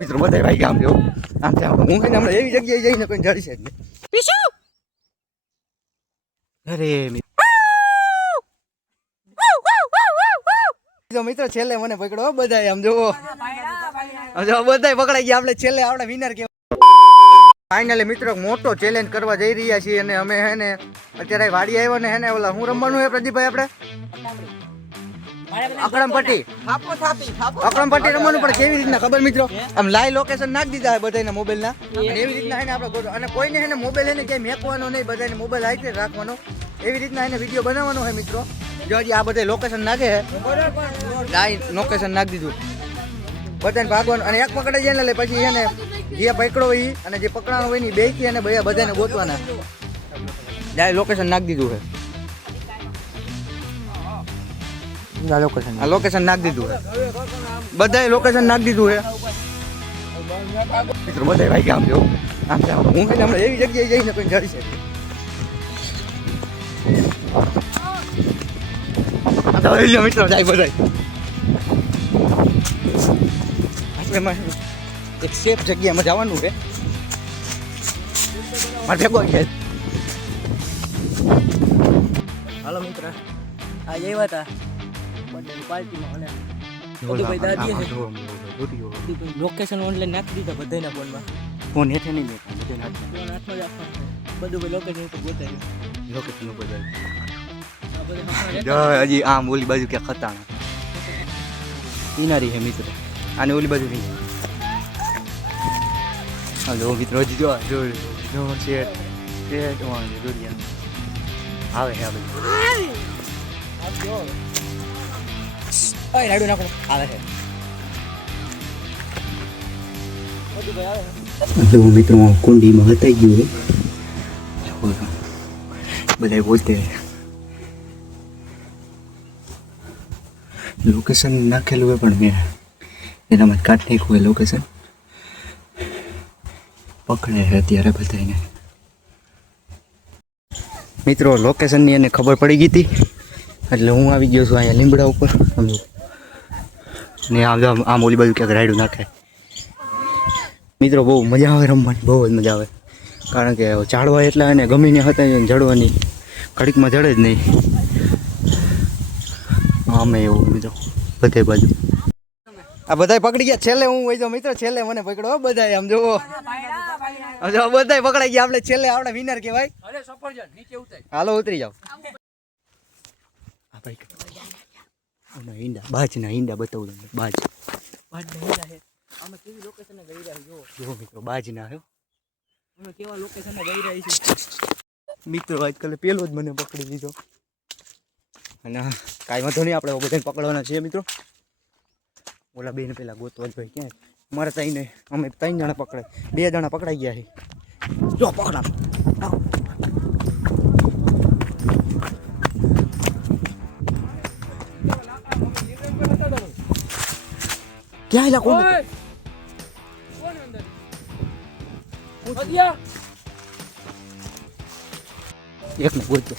મિત્રો બધા ભાઈ આમ જો આમ હું હમણાં એવી જગ્યાએ જઈને કોઈ જડશે જ નહીં. અરે મિત્રો છેલ્લે મને પકડો બધા આમ જોવો બધા પકડાઈ ગયા. આપણે છેલ્લે આપણે વિનર કે ફાઇનલી મિત્રો મોટો ચેલેન્જ કરવા જઈ રહ્યા છીએ અને અમે હે ને અત્યારે વાડી આવ્યો ને હે ને ઓલા હું રમવાનું હે પ્રદીપભાઈ આપણે અકરમપટ્ટી રમવાનું પણ કેવી રીતના ખબર મિત્રો આમ લાઈવ લોકેશન નાખી દીધા બધાના મોબાઈલના એવી રીતના એને આપણે અને કોઈને એને મોબાઈલ એને ક્યાંય મેકવાનો નહીં, બધાને મોબાઈલ હાથે રાખવાનો એવી રીતના એને વિડીયો બનાવવાનો હોય મિત્રો. જો હજી આ બધા લોકેશન નાખે છે લાઈવ લોકેશન નાખી દીધું બધાને ભાગવાનું અને એક પકડે જાય ને પછી એને જે પકડો હોય અને જે પકડાનો હોય ને બે થી અને બધાને ગોતવાના લાઈવ લોકેશન નાખી દીધું છે. લોકેશન નાખી દીધું છે બધાએ લોકેશન નાખી દીધું છે મિત્રો બધા ભાઈ આમ જો આમ હું હમણાં એવી જગ્યાએ જઈને કોઈ જડશે મિત્રો જાય બધા એક સેફ જગ્યામાં જવાનું છે માટે કોઈ છે. હાલો મિત્ર આ આવ્યા હતા પાર્ટીમાં અને ભાઈ દાદી લોકેશન ઓનલાઈન નાખી દીધા બધાના ફોનમાં. ફોન હેઠે નહીં મેં ફોન હાથમાં જ રાખવાનો બધું ભાઈ લોકેશન ઉપર ગોતાય લોકેશન ઉપર હજી આમ ઓલી બાજુ ક્યાં ખતાણા કિનારી છે મિત્રો આને ઓલી બાજુ નહીં. હાલો મિત્રો હજી જો જો જો શેઠ શેઠ દોરિયા આવે છે આ બધું રાડું નાખો આવે છે. હું મિત્રો કુંડીમાં હતાઈ ગયું બધા બોલતે લોકેશન નાખેલું હોય પણ મેં એનામાં કાઢ નાખ્યું હોય લોકેશન પકડે છે અત્યારે બધાને. મિત્રો લોકેશનની એને ખબર પડી ગઈ હતી એટલે હું આવી ગયો છું અહીંયા લીમડા ઉપર સમજો ને આમ ઓલી બાજુ ક્યાંક રાયડું નાખે. મિત્રો બહુ મજા આવે રમવાની, બહુ જ મજા આવે કારણ કે ઝાડવા એટલા અને ગમીને હતા જડવાની ઘડીકમાં જડે જ નહીં. અમે એવું મિત્રો બધે બાજુ આ બધા પકડી ગયા. છેલ્લે હું હોય તો મિત્રો છેલ્લે મને પકડો બધા આમ જોવો બધા પકડાઈ ગયા. આપણે છેલ્લે આપણે વિનર કહેવાય. હાલો ઉતરી જાઓ. ઈંડા બાજના ઈંડા બતાવું તમને બાજ આમાં કેવી લોકેશન ગઈ રહી જો મિત્રો બાજ ના આવ્યો અમે કેવા લોકેશન ગઈ રહી છે મિત્રો આજકાલ પેલો જ મને પકડી લીધો અને કાંઈ વાંધો નહીં આપણે બધાને પકડવાના છીએ મિત્રો. ઓલા બેને પેલા ગોતવા જ ભાઈ ક્યાં મારે તઈને અમે 3 જણા પકડાય 2 જણા પકડાઈ ગયા છે. જો પકડા ક્યાં એલા કોણ એક ને બોલતો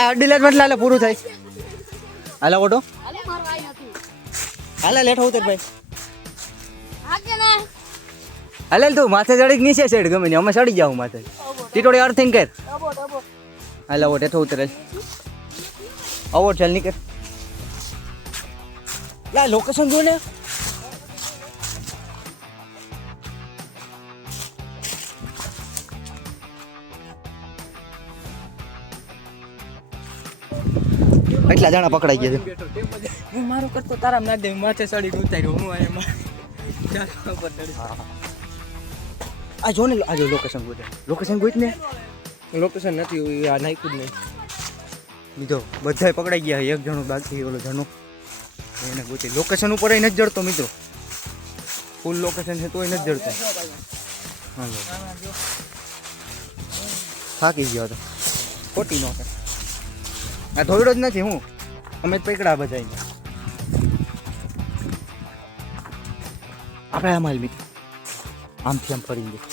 આ ડિલેટ મત લાલે પૂરું થાય. હાલા ઓટો હાલા લેટ ઉતર ભાઈ હાલે તું માથે ચડી નીચે સાઈડ ગમે ને અમે ચડી જાવ માથે ટીટોડી અર્થિંગ કર હાલા ઓટ હેઠો ઉતરે અવોટ ચાલ નીકળ લા લોકેશન જો ને એટલા જણા પકડાઈ ગયા છે. હું મારું કરતો તારા ના દે માથે ચડી ઉતાર્યો હું એમાં આ જો ને આ જો લોકેશન ગોતે લોકેશન ગોત ને લોકેશન નથી આ નાખ્યું જ નહીં. બીજો બધાય પકડાઈ ગયા. એક જણો બાકી ઓલો જણો એને ગોતી લોકેશન ઉપર નથી જડતો મિત્રો. ફૂલ લોકેશન છે તોય નથી જડતો. હાલો થાકી ગયો તો ખોટી નો છે આ ધોઈડો જ નથી હું અમે જ પકડા બધા આપણે આમ હાલ મિત્રો આમથી આમ ફરી ગયા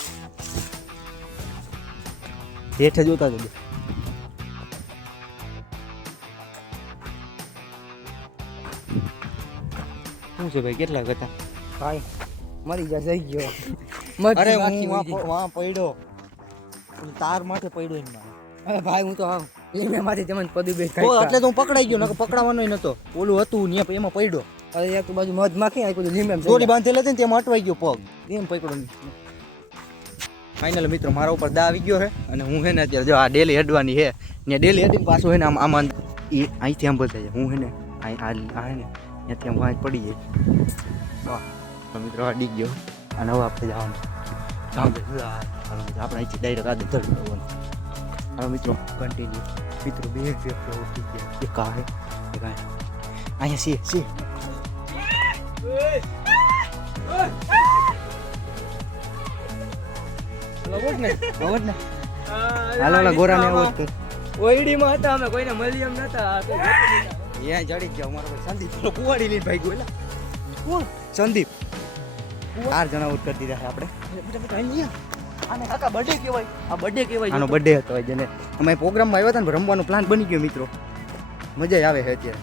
હેઠ જોતા જજો શું છે ભાઈ કેટલા હતા ભાઈ મરી જા જઈ ગયો અરે બાકી હું વહી ગઈ. વાં પડ્યો તાર માથે પડ્યો એમ મારે અરે ભાઈ હું તો આવ લીમેમાંથી તમને પદુબે તો એટલે તો હું પકડાઈ ગયો નકર પકડાવાનો નતો ઓલું હતું ને એમાં પડ્યો અરે એક તો બાજુ મધ માખી આ બધું લીમે દોરી બાંધેલી હતી ને તેમાં અટવાઈ ગયો પગ એમ પકડો ફાઇનલ મિત્રો મારા ઉપર દા આવી ગયો છે અને હું હે ને અત્યારે જો આ ડેલી હેડવાની છે ને ડેલી હેડીને પાછું હે ને આમાં અહીંથી આમ બોલતા જાય હું હે ને આ હે ને ત્યાંથી આમ વાંચ પડી જાય વાહ તો મિત્રો આ ડી ગયો અને હવે આપણે જવાનું આપણે અહીંથી ડાયરેક્ટ આદે ધડી કરવાનું હાલો મિત્રો કન્ટિન્યુ મિત્રો બે વ્યક્તિઓ ઉઠી ગયા એક આ હે એક આ અહીંયા છે અવાજ ને અવાજ ને હાલો ઓલા ગોરાને અવાજ કર ઓઈડીમાં હતા અમે કોઈને મળી એમ નતા આ તો અહીંયા જડી ગયો અમારો ભાઈ સંદીપ પેલો કુવાડી લઈને ભાઈ ગયો કોણ સંદીપ 4 જણા આઉટ કરી દીધા છે આપણે આને કાકા બર્થડે કહેવાય આ બર્થડે કહેવાય આનો બર્થડે હતો જેને અમે પ્રોગ્રામમાં આવ્યા હતા ને રમવાનો પ્લાન બની ગયો મિત્રો મજા આવે છે અત્યારે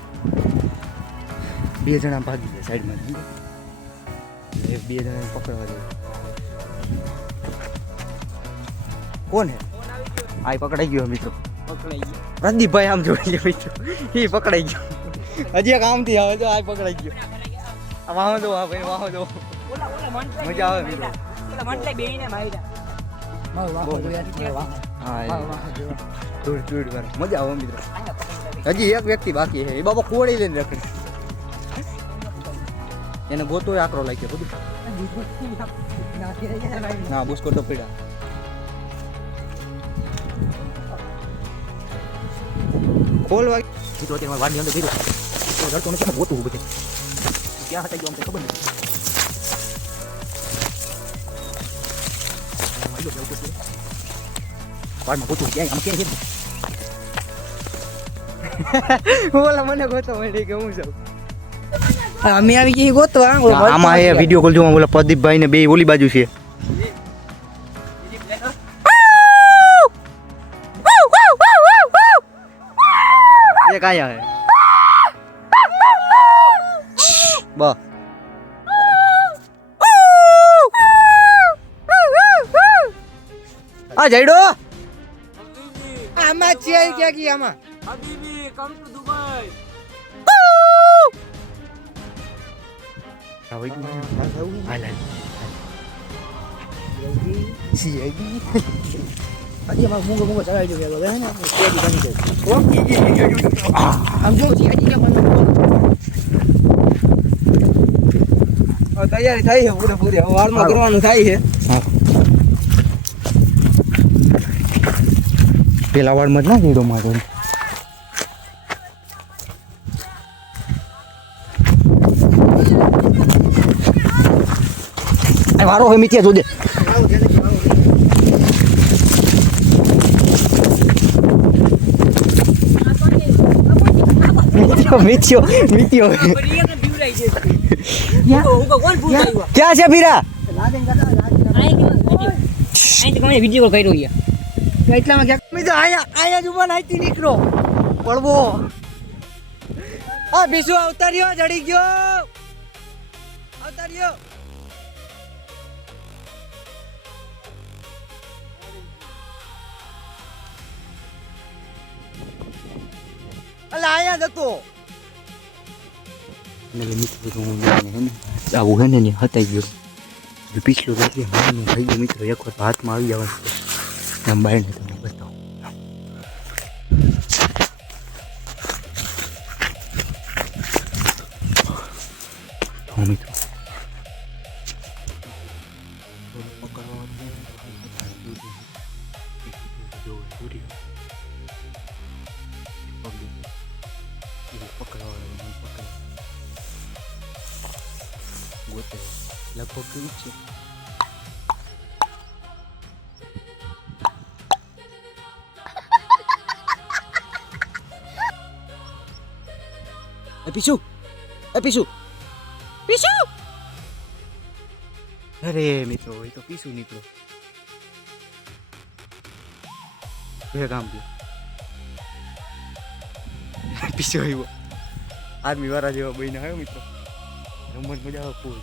2 જણા ભાગી ગયા સાઈડમાં એ 2 જણા પકડવા જાય કોણ હે આ પકડાઈ ગયો મિત્રો પકડાઈ ગયો પ્રદીપભાઈ આમ જોઈ લે મિત્રો એ પકડાઈ ગયો હજી એક આમથી આવે તો આ પકડાઈ ગયો આ વાહો દો આ ભાઈ વાહો દો મજા આવે મિત્રો હા દૂર મજા આવે મિત્રો હજી એક વ્યક્તિ બાકી છે એ બાબા કોળી લઈને રખડે એને ગોતો આકરો લાગ્યો બધું ના બુસ્કો તો પીડા ખોલ વાગ મિત્રો અત્યારે વાડની અંદર ગયો તો ડરતો નથી ગોતું બધે ક્યાં હટાઈ ગયો અમને ખબર નથી વાડમાં ગોતું ક્યાંય આમ ક્યાં છે ઓલા મને ગોતો મળી કે હું જાઉં અમે આવી ગઈ ગોતવા આમાં એ વિડિયો કોલ જોવા ઓલા પ્રદીપભાઈ ને બે ઓલી બાજુ છે એક આયા હે બા આ જઈડો આમાં છે ક્યાં ગઈ આમાં Habibi, come to Dubai. આવી ગયું હાલ CID આજે માં મૂંગો ચડાવી દો પેલો હે ને કેડી બની ગઈ આમ જો CID કે મને તૈયારી થઈ છે પૂરેપૂરી વારમાં કરવાનું થાય છે પેલા વાળમાં જ ના નીડો મારો વારો હોય મિત્યા જોજે મિત્યો ક્યાં છે ભીરા વિડીયો કર્યો છે એટલામાં ક્યાંક મિત્રો અહીંયા જ ઉભા નાઈતી નીકળો પડવો આ બીસુ અવતાર્યો જડી ગયો અવતાર્યો અલા આયા જતો મેલે મિત્રો તો હું હે ને આવું હે ને હતાઈ ગયો પીછલું રાખી માનું ભાઈ ગયો મિત્રો એક વખત હાથમાં આવી જવાનું આમ બાઈને તમને બતાવું હા મિત્રો લગભગ કેવું છે પીસુ અરે મિત્રો એ તો પીસુ નીકળો બે કામ પીસુ આવ્યો આદમી વાળા જેવા બહીને આવ્યો મિત્રો રમત મજા આવે ફૂલ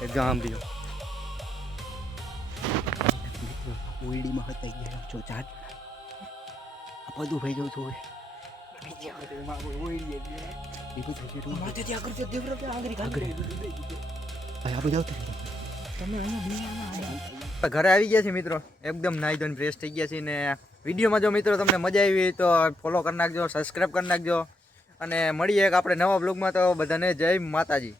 એકદમ આમ રહ્યો ઓઈડીમાં હતા ગયા છો ચાર આ બધું ભાઈ જવું છું એ બધું માથે ત્યાં કરજો દેવરો કે આગળ ભાઈ આપણે જાવ તમે અહીંયા ઘરે આવી ગયા છે મિત્રો એકદમ નાઈ ધોઈને ફ્રેશ થઈ ગયા છે ને વિડીયોમાં જો મિત્રો તમને મજા આવી તો ફોલો કરી નાખજો સબસ્ક્રાઈબ કરી નાખજો અને મળીએ એક આપણે નવા બ્લોગમાં તો બધાને જય માતાજી.